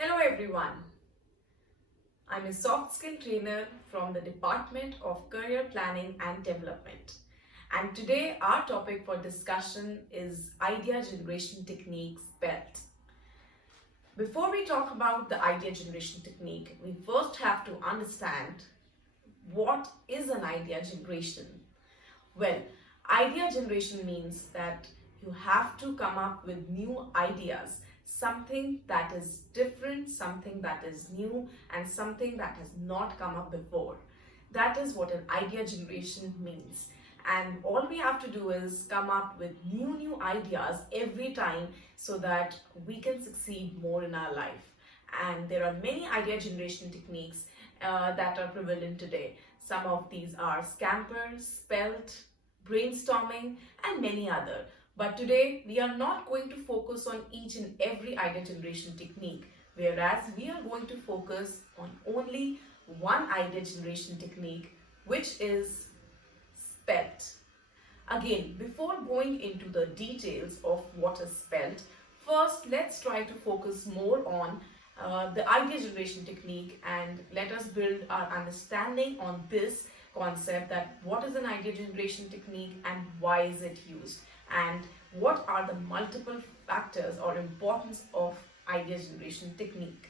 Hello everyone, I'm a soft skill trainer from the Department of Career Planning and Development. And today our topic for discussion is idea generation technique Spelt. Before we talk about the idea generation technique, we first have to understand what is an idea generation. Well, idea generation means that you have to come up with new ideas, something that is different, something that is new, and something that has not come up before. That is what an idea generation means. And all we have to do is come up with new ideas every time so that we can succeed more in our life. And there are many idea generation techniques that are prevalent today. Some of these are Scamper, Spelt, brainstorming, and many other. But today we are not going to focus on each and every idea generation technique, whereas we are going to focus on only one idea generation technique, which is Spelt. Again, before going into the details of what is Spelt, first let's try to focus more on the idea generation technique, and let us build our understanding on this concept, that what is an idea generation technique and why is it used, and what are the multiple factors or importance of idea generation technique.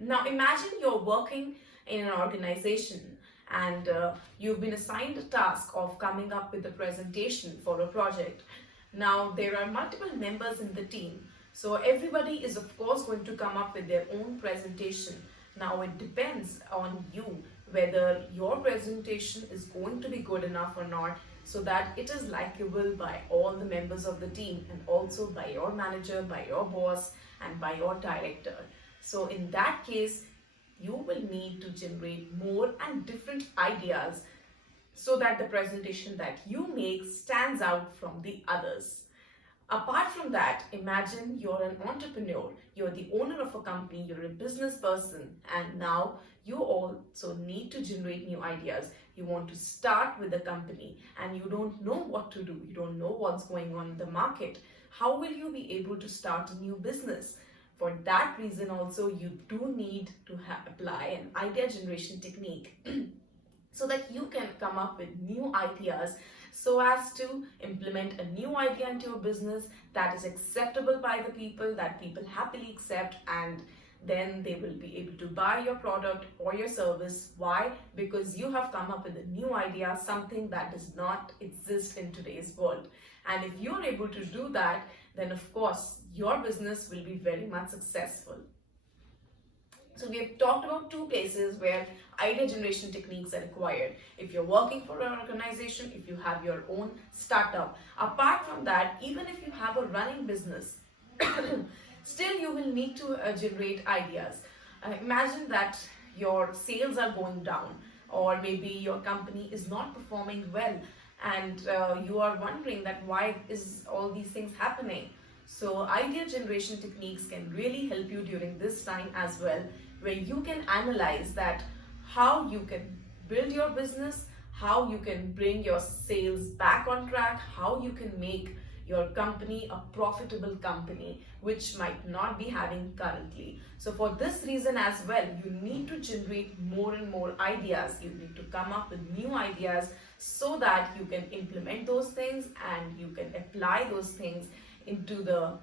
Now imagine you're working in an organization and you've been assigned a task of coming up with a presentation for a project. Now there are multiple members in the team, so everybody is of course going to come up with their own presentation. Now it depends on you whether your presentation is going to be good enough or not, so that it is likable by all the members of the team and also by your manager, by your boss, and by your director. So in that case, you will need to generate more and different ideas so that the presentation that you make stands out from the others. Apart from that, imagine you're an entrepreneur, you're the owner of a company, you're a business person, and now you also need to generate new ideas. You want to start with a company and you don't know what to do, you don't know what's going on in the market. How will you be able to start a new business? For that reason also, you do need to apply an idea generation technique so that you can come up with new ideas so as to implement a new idea into your business that is acceptable by the people, that people happily accept, and then they will be able to buy your product or your service. Why? Because you have come up with a new idea, something that does not exist in today's world. And if you're able to do that, then of course your business will be very much successful. So we have talked about two places where idea generation techniques are required. If you're working for an organization, if you have your own startup. Apart from that, even if you have a running business, still you will need to generate ideas. Imagine that your sales are going down, or maybe your company is not performing well, and you are wondering that why is all these things happening. So idea generation techniques can really help you during this time as well, where you can analyze that how you can build your business, how you can bring your sales back on track, how you can make your company a profitable company, which might not be having currently. So for this reason as well, you need to generate more and more ideas. You need to come up with new ideas so that you can implement those things and you can apply those things into the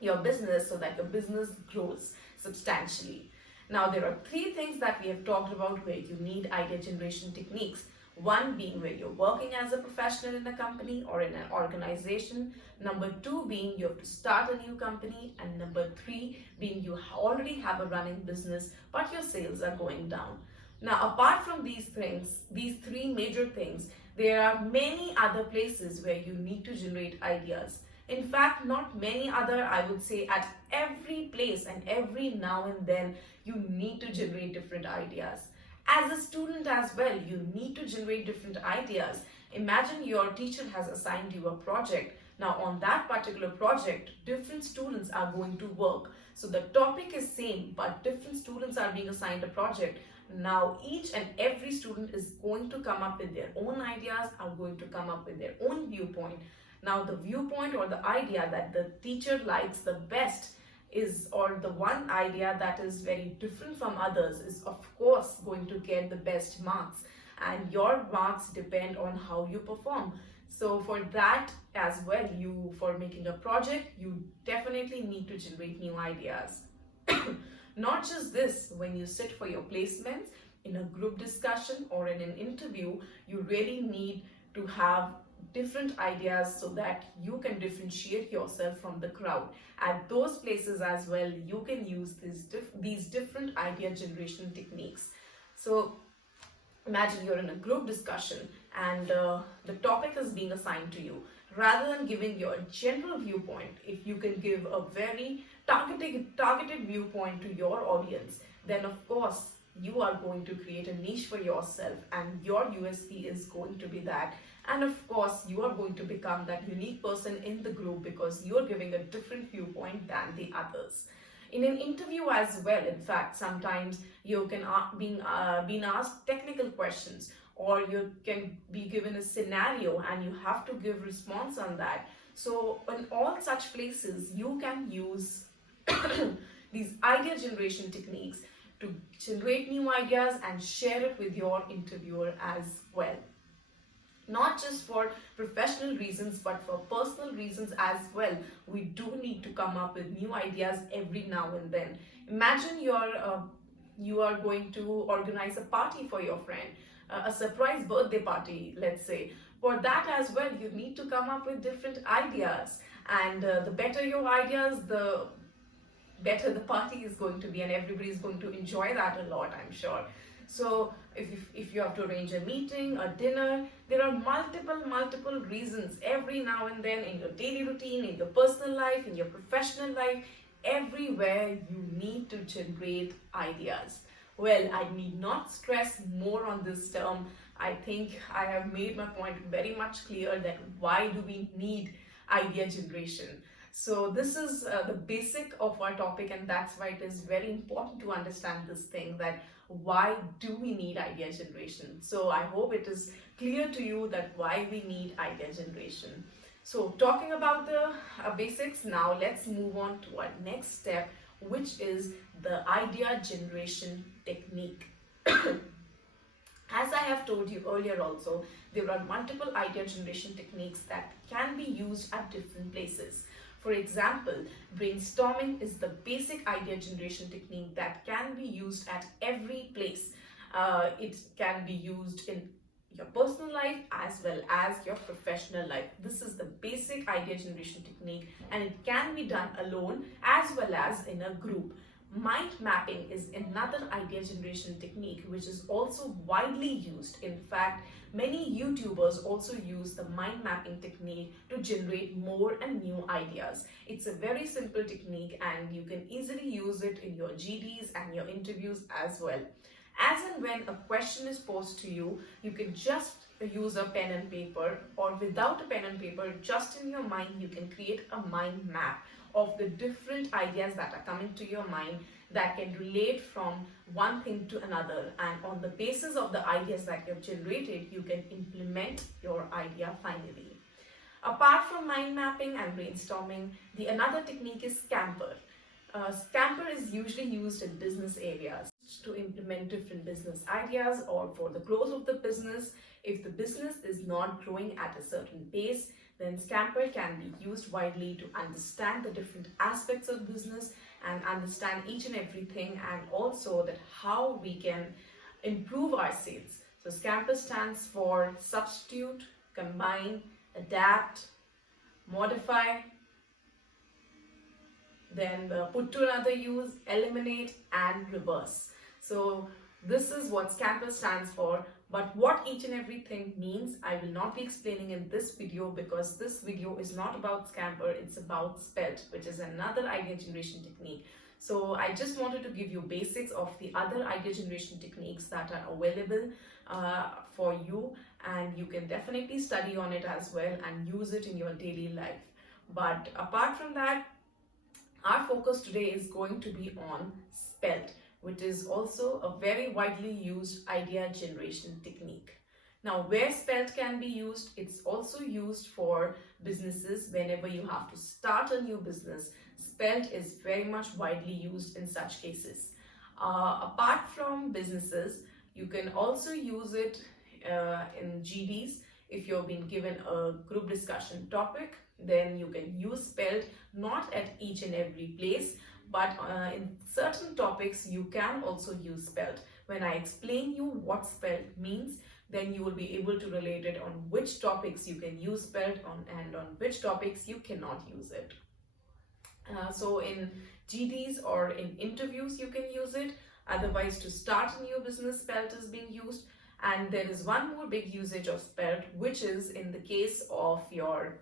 your business so that your business grows substantially. Now there are three things that we have talked about where you need idea generation techniques. One being where you're working as a professional in a company or in an organization. Number two being you have to start a new company. And number three being you already have a running business but your sales are going down. Now apart from these things, these three major things, there are many other places where you need to generate ideas. In fact, not many other, I would say at every place and every now and then, you need to generate different ideas. As a student as well, you need to generate different ideas. Imagine your teacher has assigned you a project. Now on that particular project, different students are going to work. So the topic is same, but different students are being assigned a project. Now each and every student is going to come up with their own ideas, are going to come up with their own viewpoint. Now, the viewpoint or the idea that the teacher likes the best is, or the one idea that is very different from others, is of course going to get the best marks, and your marks depend on how you perform. So for that as well, you, for making a project, you definitely need to generate new ideas. Not just this, when you sit for your placements in a group discussion or in an interview, you really need to have different ideas so that you can differentiate yourself from the crowd. At those places as well, you can use these different idea generation techniques. So imagine you're in a group discussion and the topic is being assigned to you. Rather than giving your general viewpoint, if you can give a very targeted viewpoint to your audience, then of course you are going to create a niche for yourself, and your USP is going to be that. And of course you are going to become that unique person in the group because you are giving a different viewpoint than the others. In an interview as well, in fact, sometimes you can being asked technical questions, or you can be given a scenario and you have to give response on that. So in all such places, you can use these idea generation techniques to generate new ideas and share it with your interviewer as well. Not just for professional reasons, but for personal reasons as well. We do need to come up with new ideas every now and then. Imagine you are going to organize a party for your friend, a surprise birthday party, let's say. For that as well, you need to come up with different ideas, and the better your ideas, the better the party is going to be, and everybody is going to enjoy that a lot, I'm sure. So if you have to arrange a meeting, a dinner, there are multiple reasons every now and then in your daily routine, in your personal life, in your professional life, everywhere you need to generate ideas. Well, I need not stress more on this term. I think I have made my point very much clear that why do we need idea generation. So this is the basic of our topic, and that's why it is very important to understand this thing, that why do we need idea generation. So I hope it is clear to you that why we need idea generation. So talking about the basics, now let's move on to our next step, which is the idea generation technique. As I have told you earlier also, there are multiple idea generation techniques that can be used at different places. For example, brainstorming is the basic idea generation technique that can be used at every place. It can be used in your personal life as well as your professional life. This is the basic idea generation technique, and it can be done alone as well as in a group. Mind mapping is another idea generation technique which is also widely used. In fact, many YouTubers also use the mind mapping technique to generate more and new ideas. It's a very simple technique, and you can easily use it in your GDs and your interviews as well. As and when a question is posed to you, you can just use a pen and paper, or without a pen and paper, just in your mind, you can create a mind map of the different ideas that are coming to your mind that can relate from one thing to another, and on the basis of the ideas that you have generated, you can implement your idea finally. Apart from mind mapping and brainstorming, the another technique is Scamper. Scamper is usually used in business areas to implement different business ideas or for the growth of the business. If the business is not growing at a certain pace, then Scamper can be used widely to understand the different aspects of business and understand each and everything, and also that how we can improve our sales. So Scamper stands for substitute, combine, adapt, modify, then put to another use, eliminate, and reverse. So this is what Scamper stands for. But what each and everything means, I will not be explaining in this video, because this video is not about Scamper, it's about Spelt, which is another idea generation technique. So I just wanted to give you basics of the other idea generation techniques that are available for you, and you can definitely study on it as well and use it in your daily life. But apart from that, our focus today is going to be on Spelt, which is also a very widely used idea generation technique. Now, where Spelt can be used, it's also used for businesses, whenever you have to start a new business, Spelt is very much widely used in such cases. Apart from businesses, you can also use it in GDs. If you've been given a group discussion topic, then you can use Spelt, not at each and every place, but in certain topics you can also use Spelt. When I explain you what Spelt means, then you will be able to relate it on which topics you can use Spelt on and on which topics you cannot use it. So in GDs or in interviews you can use it. Otherwise, to start a new business, Spelt is being used. And there is one more big usage of Spelt, which is in the case of your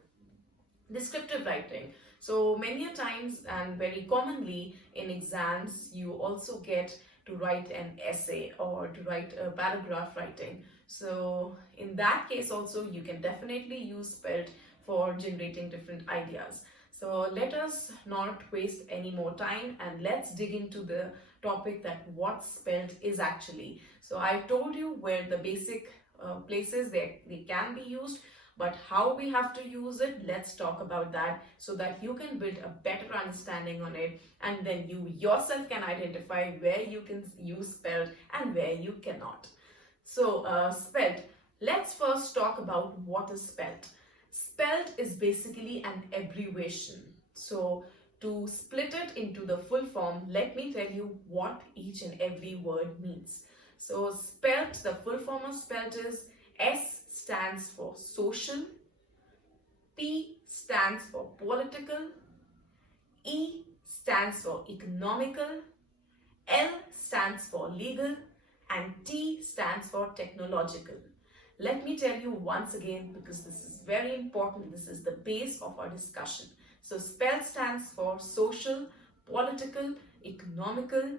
descriptive writing. So many a times and very commonly in exams, you also get to write an essay or to write a paragraph writing. So in that case also, you can definitely use Spelt for generating different ideas. So let us not waste any more time and let's dig into the topic that what Spelt is actually. So I told you where the basic places they can be used, but how we have to use it, let's talk about that so that you can build a better understanding on it, and then you yourself can identify where you can use Spelt and where you cannot. So Spelt, let's first talk about what is Spelt. Spelt is basically an abbreviation. So to split it into the full form, let me tell you what each and every word means. So Spelt, the full form of Spelt is S stands for social, P stands for political, E stands for economical, L stands for legal, and T stands for technological. Let me tell you once again, because this is very important, this is the base of our discussion. So Spelt stands for social, political, economical,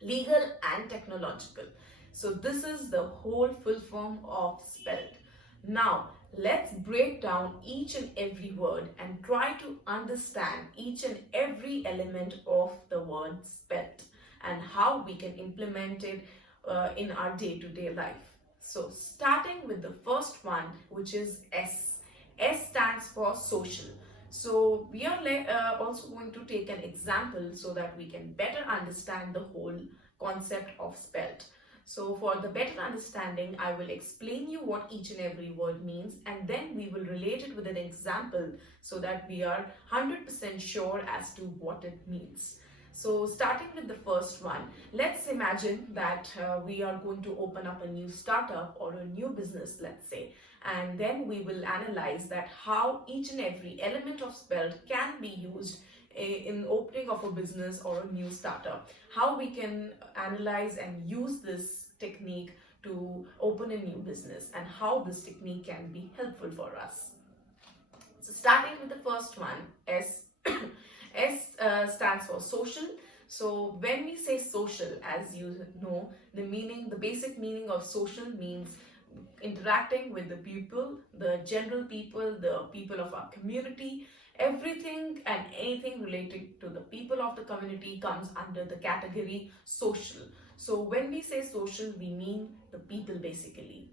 legal and technological. So this is the whole full form of Spelt. Now let's break down each and every word and try to understand each and every element of the word Spelt and how we can implement it in our day-to-day life. So starting with the first one, which is S. S stands for social. So we are also going to take an example so that we can better understand the whole concept of Spelt. So for the better understanding, I will explain you what each and every word means, and then we will relate it with an example so that we are 100% sure as to what it means. So starting with the first one, let's imagine that we are going to open up a new startup or a new business, let's say, and then we will analyze that how each and every element of Spelt can be used in opening of a business or a new startup. How we can analyze and use this technique to open a new business and how this technique can be helpful for us. So starting with the first one, S. S stands for social. So when we say social, as you know, the basic meaning of social means interacting with the people, the general people, the people of our community. Everything and anything related to the people of the community comes under the category social. So when we say social, we mean the people basically.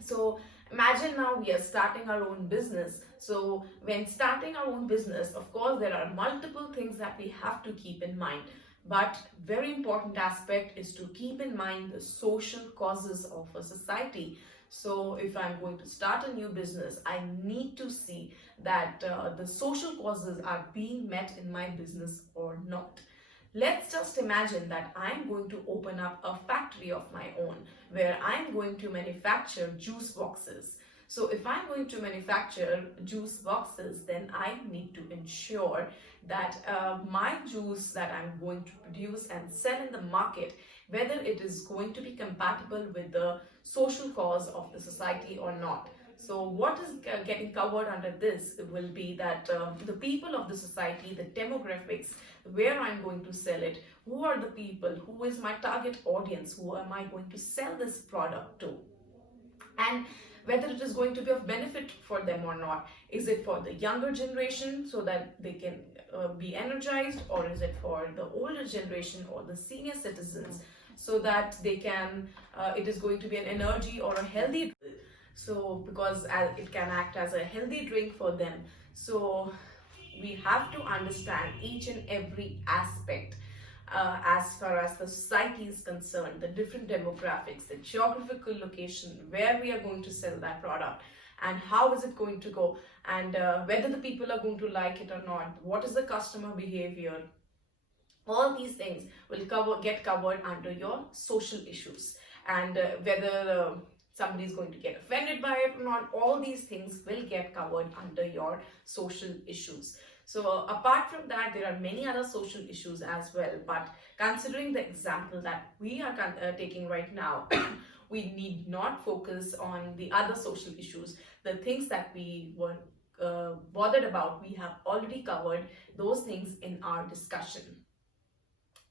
So imagine now we are starting our own business. So when starting our own business, of course, there are multiple things that we have to keep in mind. But very important aspect is to keep in mind the social causes of a society. So if I'm going to start a new business, I need to see that the social causes are being met in my business or not. Let's just imagine that I'm going to open up a factory of my own where I'm going to manufacture juice boxes. So if I'm going to manufacture juice boxes, then I need to ensure that my juice that I'm going to produce and sell in the market, whether it is going to be compatible with the social cause of the society or not. So what is getting covered under this will be that the people of the society, the demographics, where I'm going to sell it, who are the people, who is my target audience, who am I going to sell this product to, and whether it is going to be of benefit for them or not. Is it for the younger generation so that they can be energized, or is it for the older generation or the senior citizens so that they can, it is going to be an energy or a healthy. So because it can act as a healthy drink for them. So we have to understand each and every aspect as far as the society is concerned, the different demographics, the geographical location, where we are going to sell that product, and how is it going to go, and whether the people are going to like it or not, what is the customer behavior. All these things will get covered under your social issues, and whether somebody is going to get offended by it or not, all these things will get covered under your social issues. So apart from that, there are many other social issues as well, but considering the example that we are taking right now, we need not focus on the other social issues. The things that we were bothered about, we have already covered those things in our discussion.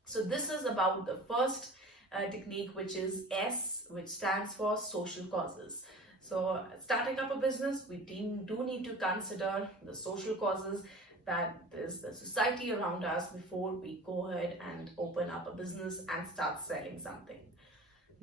So this is about the first technique, which is S, which stands for social causes. So starting up a business, we do need to consider the social causes, that is the society around us, before we go ahead and open up a business and start selling something.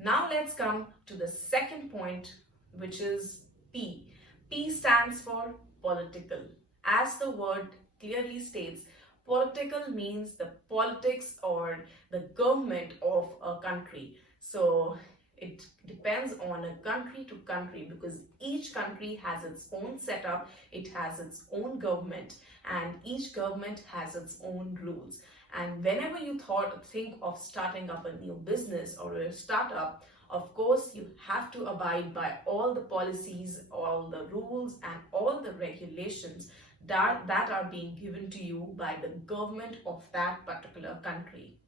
Now let's come to the second point, which is P. P stands for political. As the word clearly states, political means the politics or the government of a country. So it depends on a country to country, because each country has its own setup, it has its own government, and each government has its own rules. And whenever you think of starting up a new business or a startup, of course you have to abide by all the policies, all the rules, and all the regulations that are being given to you by the government of that particular country.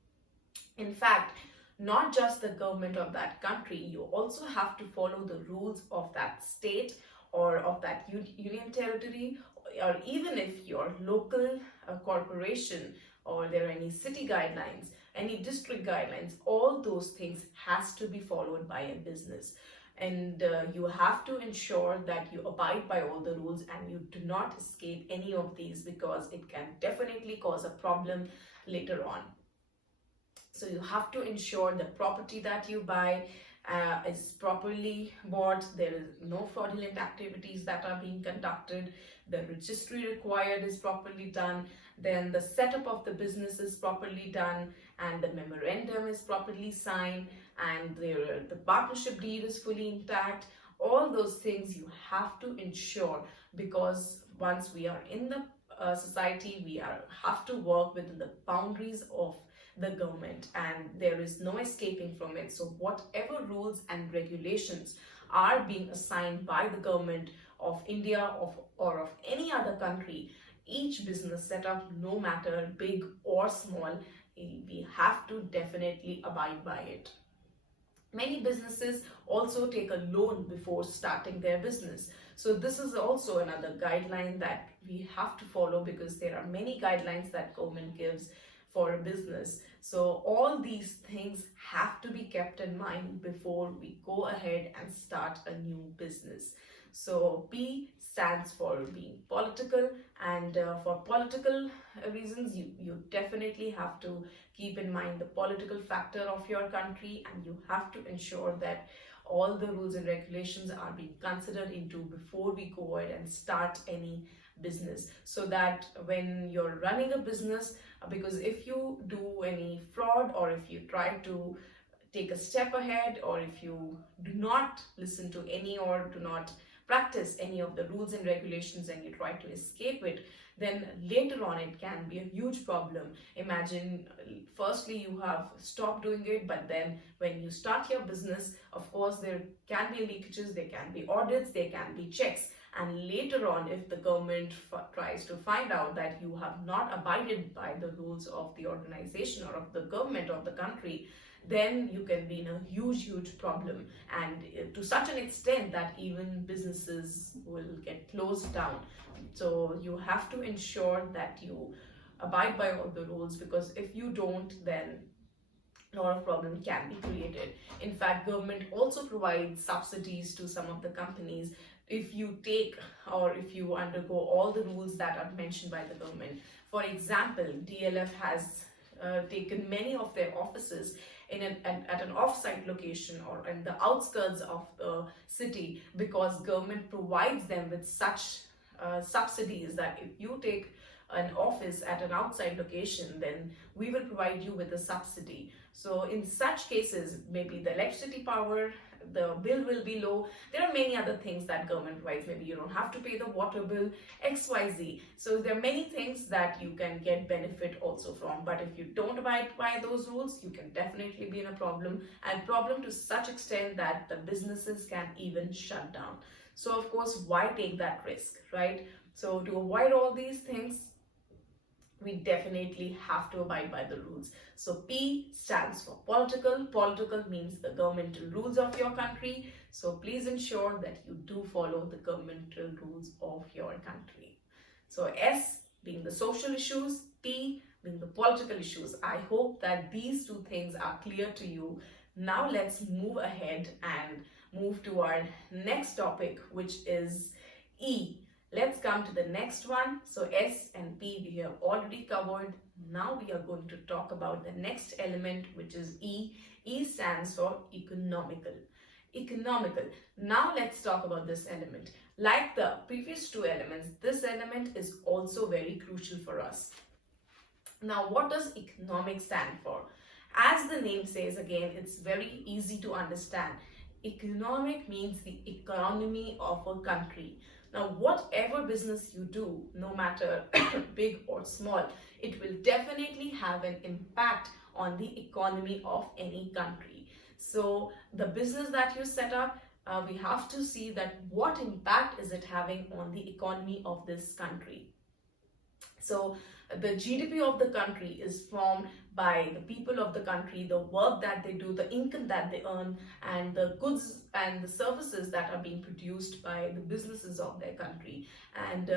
In fact, not just the government of that country, you also have to follow the rules of that state or of that union territory, or even if your local corporation, or there are any city guidelines, any district guidelines, all those things has to be followed by a business. And you have to ensure that you abide by all the rules and you do not escape any of these, because it can definitely cause a problem later on. So you have to ensure the property that you buy is properly bought, there is no fraudulent activities that are being conducted, the registry required is properly done, then the setup of the business is properly done, and the memorandum is properly signed, and the partnership deed is fully intact. All those things you have to ensure, because once we are in the society, we have to work within the boundaries of the government, and there is no escaping from it. So whatever rules and regulations are being assigned by the government of India or of any other country, each business setup, no matter big or small, we have to definitely abide by it. Many businesses also take a loan before starting their business. So this is also another guideline that we have to follow, because there are many guidelines that government gives for a business. So all these things have to be kept in mind before we go ahead and start a new business. So P stands for being political, and for political reasons, you definitely have to keep in mind the political factor of your country, and you have to ensure that all the rules and regulations are being considered into before we go ahead and start any business, so that when you're running a business, because if you do any fraud, or if you try to take a step ahead, or if you do not listen to any or do not practice any of the rules and regulations and you try to escape it, then later on it can be a huge problem. Imagine, firstly you have stopped doing it, but then when you start your business, of course there can be leakages, there can be audits, there can be checks, and later on if the government tries to find out that you have not abided by the rules of the organization or of the government of the country, then you can be in a huge problem, and to such an extent that even businesses will get closed down. So you have to ensure that you abide by all the rules, because if you don't, then a lot of problem can be created. In fact, government also provides subsidies to some of the companies if you take or if you undergo all the rules that are mentioned by the government. For example, DLF has taken many of their offices at an off-site location or in the outskirts of the city, because government provides them with such subsidies that if you take an office at an outside location, then we will provide you with a subsidy. So in such cases, maybe the electricity power, the bill will be low. There are many other things that government provides. Maybe you don't have to pay the water bill, XYZ. So there are many things that you can get benefit also from. But if you don't abide by those rules, you can definitely be in a problem, and problem to such extent that the businesses can even shut down. So of course, why take that risk, right? So to avoid all these things, we definitely have to abide by the rules. So P stands for political. Political means the governmental rules of your country. So please ensure that you do follow the governmental rules of your country. So S being the social issues, P being the political issues. I hope that these two things are clear to you. Now let's move ahead and move to our next topic, which is E. Let's come to the next one. So S and P we have already covered. Now we are going to talk about the next element, which is E. E stands for economical. Economical. Now let's talk about this element. Like the previous two elements, this element is also very crucial for us. Now, what does economic stand for? As the name says, again, it's very easy to understand. Economic means the economy of a country. Now, whatever business you do, no matter big or small, it will definitely have an impact on the economy of any country. So the business that you set up, we have to see that what impact is it having on the economy of this country. So the GDP of the country is formed by the people of the country, the work that they do, the income that they earn, and the goods and the services that are being produced by the businesses of their country. And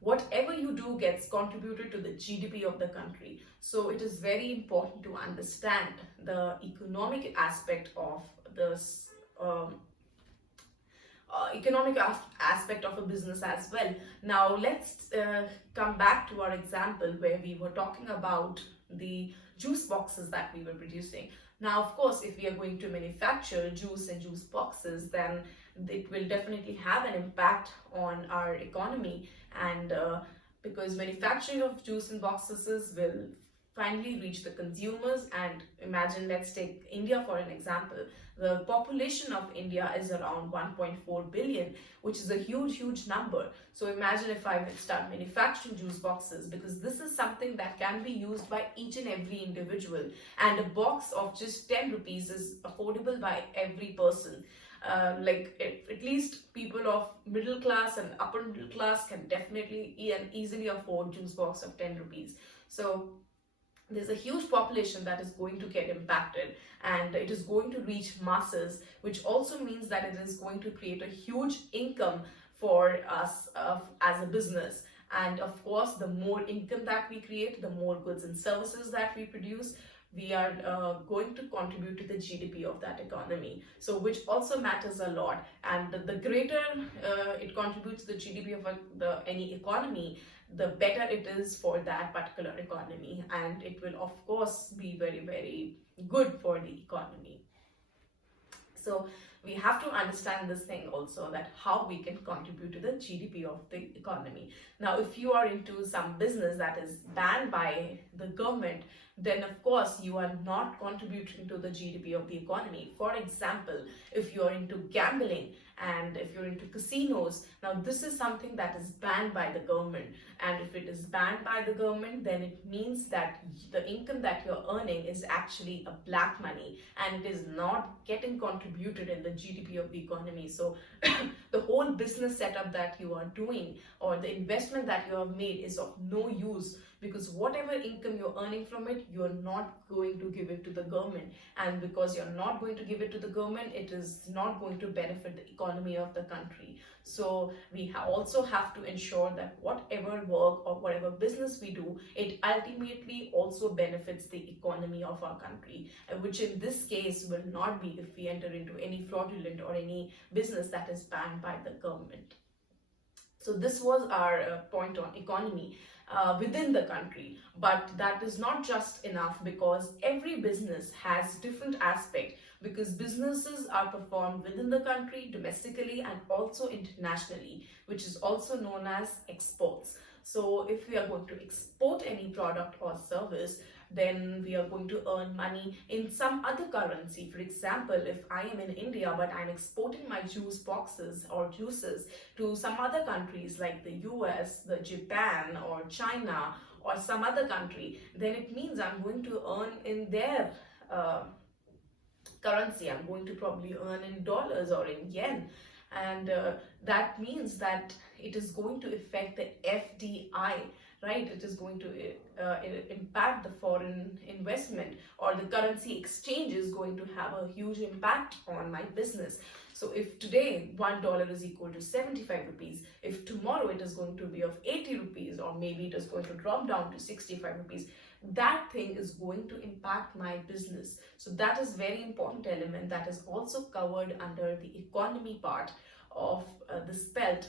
whatever you do gets contributed to the GDP of the country. So it is very important to understand the economic aspect of this economic aspect of a business as well. Now let's come back to our example where we were talking about the juice boxes that we were producing. Now, of course, if we are going to manufacture juice and juice boxes, then it will definitely have an impact on our economy, and because manufacturing of juice and boxes will finally reach the consumers. And imagine, let's take India for an example. The population of India is around 1.4 billion, which is a huge number. So imagine if I would start manufacturing juice boxes, because this is something that can be used by each and every individual, and a box of just 10 rupees is affordable by every person. At least people of middle class and upper middle class can definitely and easily afford juice box of 10 rupees. So there's a huge population that is going to get impacted, and it is going to reach masses, which also means that it is going to create a huge income for us as a business. And of course, the more income that we create, the more goods and services that we produce, we are going to contribute to the GDP of that economy. So which also matters a lot. And the greater it contributes to the GDP of any economy, the better it is for that particular economy, and it will of course be very good for the economy. So we have to understand this thing also, that how we can contribute to the GDP of the economy. Now, if you are into some business that is banned by the government, then of course you are not contributing to the GDP of the economy. For example, if you are into gambling and if you're into casinos, now this is something that is banned by the government. And if it is banned by the government, then it means that the income that you're earning is actually a black money, and it is not getting contributed in the GDP of the economy. So the whole business setup that you are doing, or the investment that you have made, is of no use, because whatever income you're earning from it, you're not going to give it to the government. And because you're not going to give it to the government, it is not going to benefit the economy of the country. So we also have to ensure that whatever work or whatever business we do, it ultimately also benefits the economy of our country, which in this case will not be if we enter into any fraudulent or any business that is banned by the government. So this was our point on economy within the country. But that is not just enough, because every business has different aspect, because businesses are performed within the country, domestically, and also internationally, which is also known as exports. So if we are going to export any product or service, then we are going to earn money in some other currency. For example, if I am in India but I'm exporting my juice boxes or juices to some other countries like the US, the Japan, or China, or some other country, then it means I'm going to earn in their uh, currency. I'm going to probably earn in dollars or in yen. And that means that it is going to affect the FDI, right? It is going to impact the foreign investment, or the currency exchange is going to have a huge impact on my business. So if today $1 is equal to 75 rupees, if tomorrow it is going to be of 80 rupees, or maybe it is going to drop down to 65 rupees, that thing is going to impact my business. So that is very important element that is also covered under the economy part of the spelt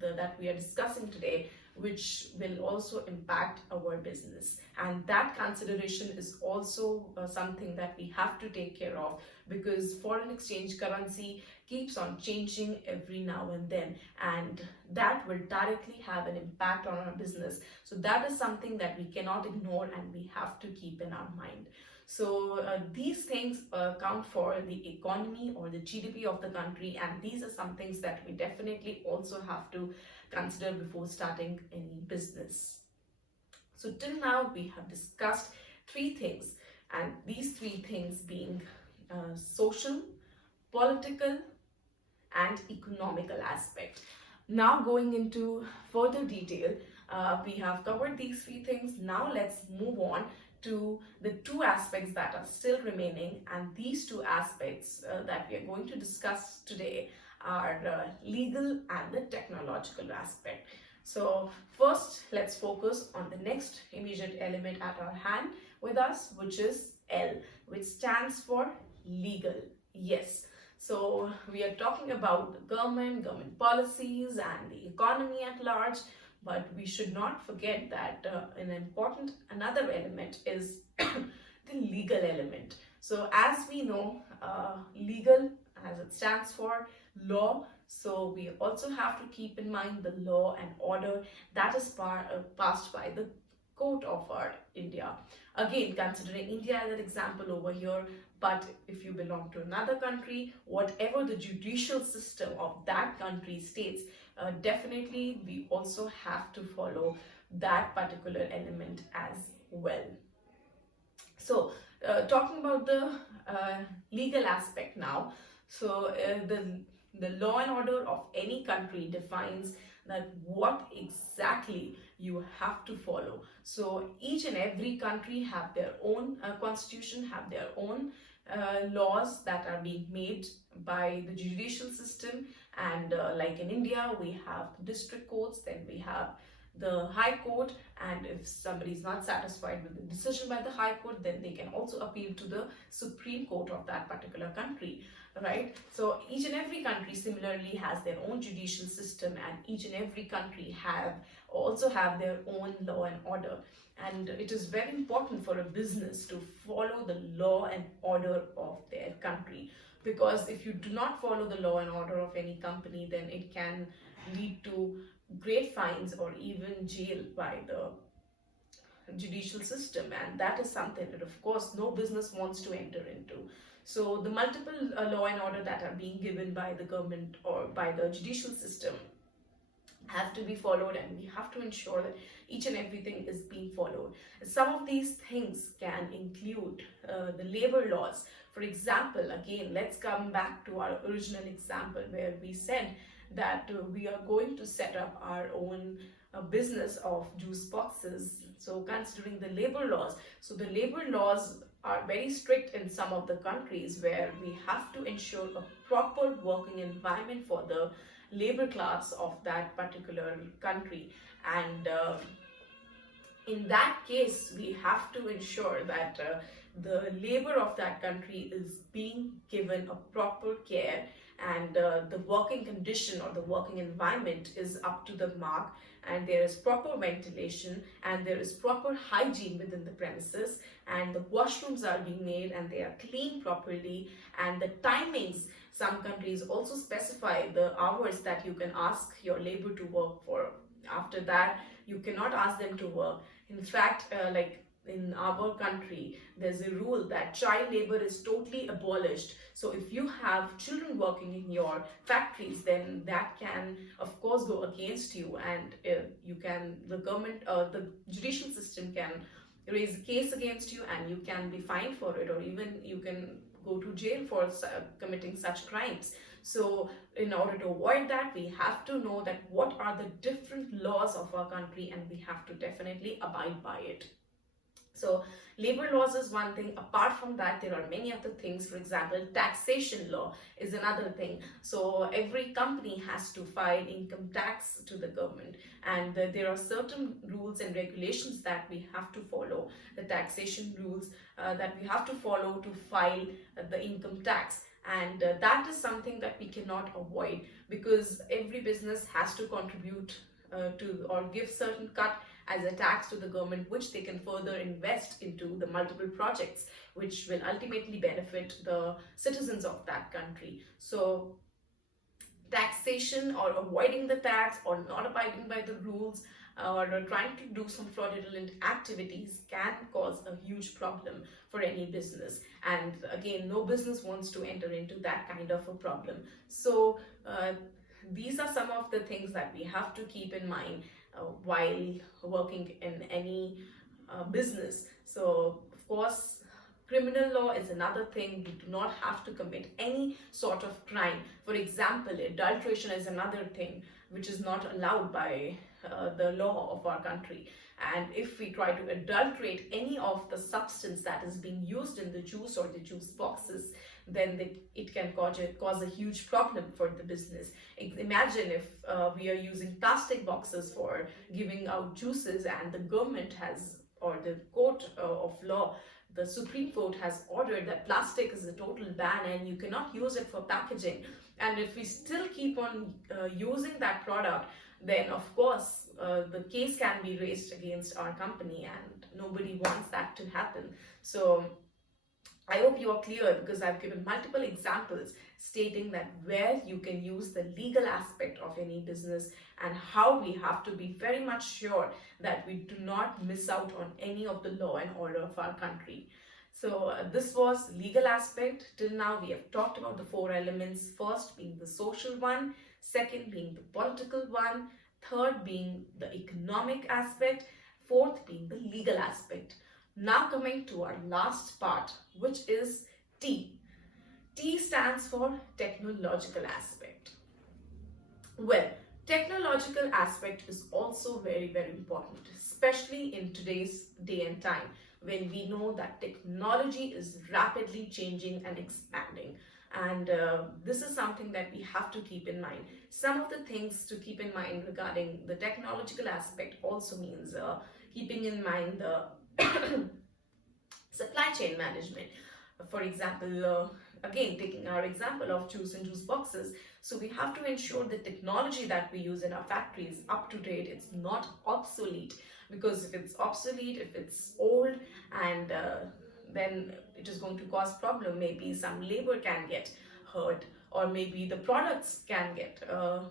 that we are discussing today, which will also impact our business. And that consideration is also something that we have to take care of, because foreign exchange currency keeps on changing every now and then, and that will directly have an impact on our business. So that is something that we cannot ignore, and we have to keep in our mind. So these things count for the economy or the GDP of the country, and these are some things that we definitely also have to consider before starting any business. So till now we have discussed three things, and these three things being social, political, and economical aspect. Now going into further detail, we have covered these three things. Now let's move on to the two aspects that are still remaining, and these two aspects that we are going to discuss today are legal and the technological aspect. So first, let's focus on the next immediate element at our hand with us, which is L, which stands for legal. Yes. So we are talking about the government policies, and the economy at large, but we should not forget that another element is the legal element. So as we know, legal, as it stands for law, so we also have to keep in mind the law and order that is passed by the court of our India. Again, considering India as an example over here, but if you belong to another country, whatever the judicial system of that country states, definitely we also have to follow that particular element as well. So talking about the legal aspect now, so the law and order of any country defines that what exactly you have to follow. So each and every country have their own constitution, have their own laws that are being made by the judicial system. And like in India, we have district courts, then we have the High Court, and if somebody is not satisfied with the decision by the High Court, then they can also appeal to the Supreme Court of that particular country, right? So each and every country similarly has their own judicial system, and each and every country also have their own law and order. And it is very important for a business to follow the law and order of their country, because if you do not follow the law and order of any company, then it can lead to great fines or even jail by the judicial system, and that is something that of course no business wants to enter into. So the multiple law and order that are being given by the government or by the judicial system have to be followed, and we have to ensure that each and everything is being followed. Some of these things can include the labor laws. For example, again, let's come back to our original example where we said that we are going to set up our own business of juice boxes. So considering the labor laws, so the labor laws are very strict in some of the countries, where we have to ensure a proper working environment for the labor class of that particular country. And in that case, we have to ensure that the labor of that country is being given a proper care, and the working condition or the working environment is up to the mark, and there is proper ventilation and there is proper hygiene within the premises, and the washrooms are being made and they are cleaned properly, and the timings, some countries also specify the hours that you can ask your labor to work for. After that, you cannot ask them to work. In fact, like in our country, there's a rule that child labor is totally abolished. So if you have children working in your factories, then that can, of course, go against you, and the government, the judicial system can raise a case against you, and you can be fined for it, or even you can go to jail for committing such crimes. So in order to avoid that, we have to know that what are the different laws of our country, and we have to definitely abide by it. So labor laws is one thing. Apart from that, there are many other things. For example, taxation law is another thing. So every company has to file income tax to the government, and there are certain rules and regulations that we have to follow. The taxation rules that we have to follow to file the income tax. And that is something that we cannot avoid, because every business has to contribute to or give certain cut as a tax to the government, which they can further invest into the multiple projects which will ultimately benefit the citizens of that country. So taxation, or avoiding the tax, or not abiding by the rules, or trying to do some fraudulent activities can cause a huge problem for any business. And again, no business wants to enter into that kind of a problem. So these are some of the things that we have to keep in mind while working in any business. So of course, criminal law is another thing. We do not have to commit any sort of crime. For example, adulteration is another thing which is not allowed by the law of our country. And if we try to adulterate any of the substance that is being used in the juice or the juice boxes, then it can cause a huge problem for the business. Imagine if we are using plastic boxes for giving out juices, and the government has, or the court of law, the Supreme Court has ordered that plastic is a total ban and you cannot use it for packaging. And if we still keep on using that product, then of course the case can be raised against our company, and nobody wants that to happen. So I hope you are clear, because I've given multiple examples stating that where you can use the legal aspect of any business, and how we have to be very much sure that we do not miss out on any of the law and order of our country. So this was legal aspect. Till now we have talked about the four elements. First being the social one, second being the political one, third being the economic aspect, fourth being the legal aspect. Now coming to our last part, which is T. T stands for technological aspect. Well, technological aspect is also very, very important, especially in today's day and time, when we know that technology is rapidly changing and expanding. And this is something that we have to keep in mind. Some of the things to keep in mind regarding the technological aspect also means keeping in mind the supply chain management. For example, again, taking our example of juice and juice boxes. So we have to ensure the technology that we use in our factory is up to date. It's not obsolete, because if it's obsolete, if it's old, and then it is going to cause problem. Maybe some labor can get hurt, or maybe the products can get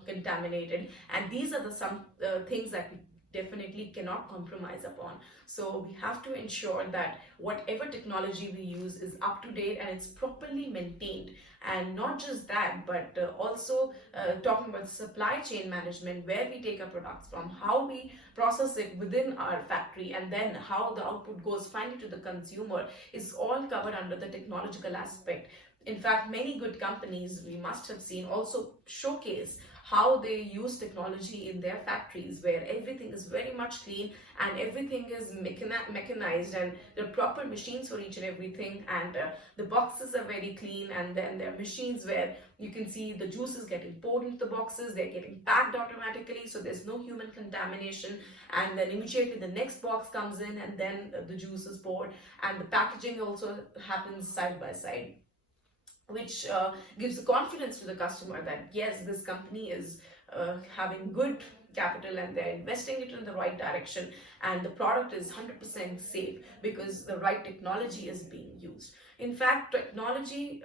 contaminated. And these are some things that we definitely cannot compromise upon. So we have to ensure that whatever technology we use is up to date and it's properly maintained. And not just that, but also talking about supply chain management, where we take our products from, how we process it within our factory, and then how the output goes finally to the consumer, is all covered under the technological aspect. In fact, many good companies, we must have seen, also showcase how they use technology in their factories, where everything is very much clean and everything is mechanized, and there are proper machines for each and everything, and the boxes are very clean, and then there are machines where you can see the juices getting poured into the boxes, they're getting packed automatically, so there's no human contamination, and then immediately the next box comes in, and then the juice is poured, and the packaging also happens side by side. which gives the confidence to the customer that yes, this company is having good capital and they're investing it in the right direction, and the product is 100% safe because the right technology is being used. In fact, technology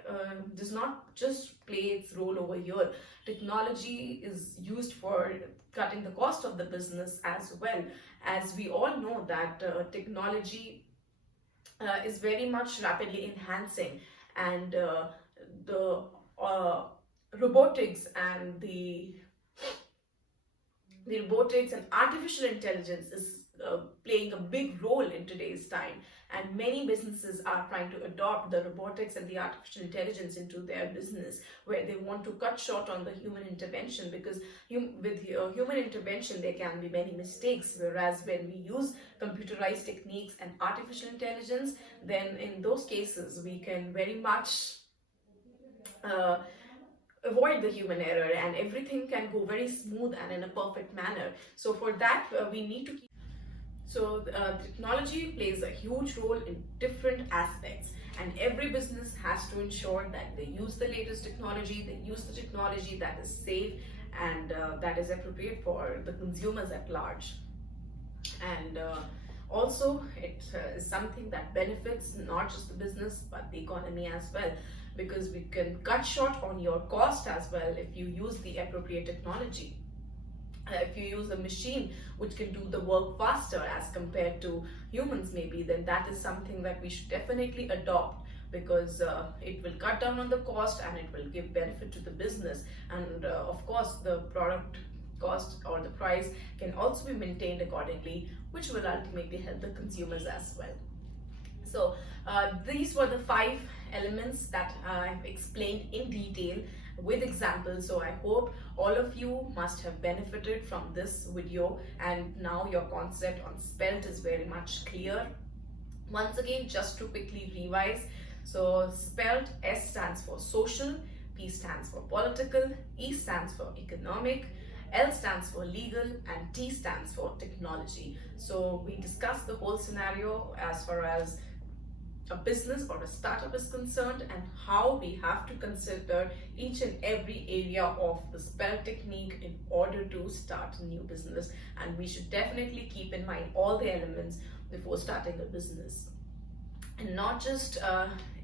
does not just play its role over here. Technology is used for cutting the cost of the business as well. As we all know that technology is very much rapidly enhancing, and the robotics and the robotics and artificial intelligence is playing a big role in today's time, and many businesses are trying to adopt the robotics and the artificial intelligence into their business, where they want to cut short on the human intervention, because with human intervention there can be many mistakes, whereas when we use computerized techniques and artificial intelligence, then in those cases we can very much uh, avoid the human error, and everything can go very smooth and in a perfect manner. So for that we need to keep. So technology plays a huge role in different aspects, and every business has to ensure that they use the latest technology, they use the technology that is safe and that is appropriate for the consumers at large. And also it is something that benefits not just the business but the economy as well, because we can cut short on your cost as well if you use the appropriate technology. If you use a machine which can do the work faster as compared to humans maybe, then that is something that we should definitely adopt, because it will cut down on the cost and it will give benefit to the business, and of course the product cost or the price can also be maintained accordingly, which will ultimately help the consumers as well. So these were the 5 elements that I've explained in detail with examples. So I hope all of you must have benefited from this video, and now your concept on Spelt is very much clear. Once again, just to quickly revise, so Spelt, S stands for social, P stands for political, E stands for economic, L stands for legal, and T stands for technology. So we discussed the whole scenario as far as a business or a startup is concerned, and how we have to consider each and every area of the Spelt technique in order to start a new business. And we should definitely keep in mind all the elements before starting a business. And not just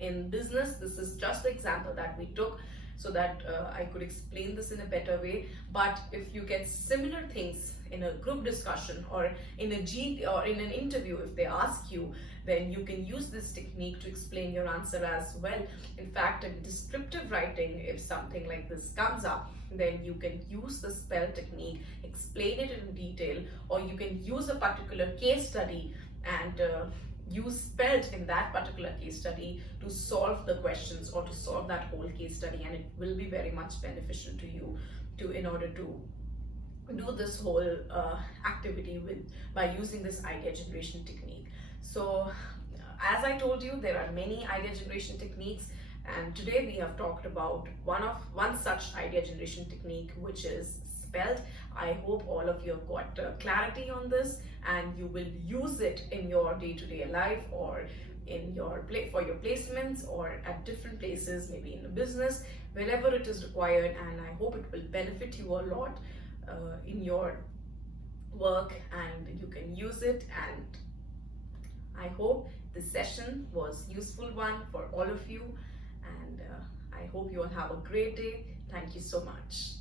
in business, this is just the example that we took so that I could explain this in a better way. But if you get similar things in a group discussion or in a or in an interview, if they ask you, then you can use this technique to explain your answer as well. In fact, in descriptive writing, if something like this comes up, then you can use the Spelt technique, explain it in detail, or you can use a particular case study and use Spelt in that particular case study to solve the questions or to solve that whole case study, and it will be very much beneficial to you in order to do this whole activity by using this idea generation technique. So as I told you, there are many idea generation techniques, and today we have talked about one such idea generation technique, which is Spelt. I hope all of you have got clarity on this, and you will use it in your day-to-day life, or in your for your placements, or at different places, maybe in a business, wherever it is required. And I hope it will benefit you a lot in your work, and you can use it. And I hope this session was useful one for all of you, and I hope you all have a great day. Thank you so much.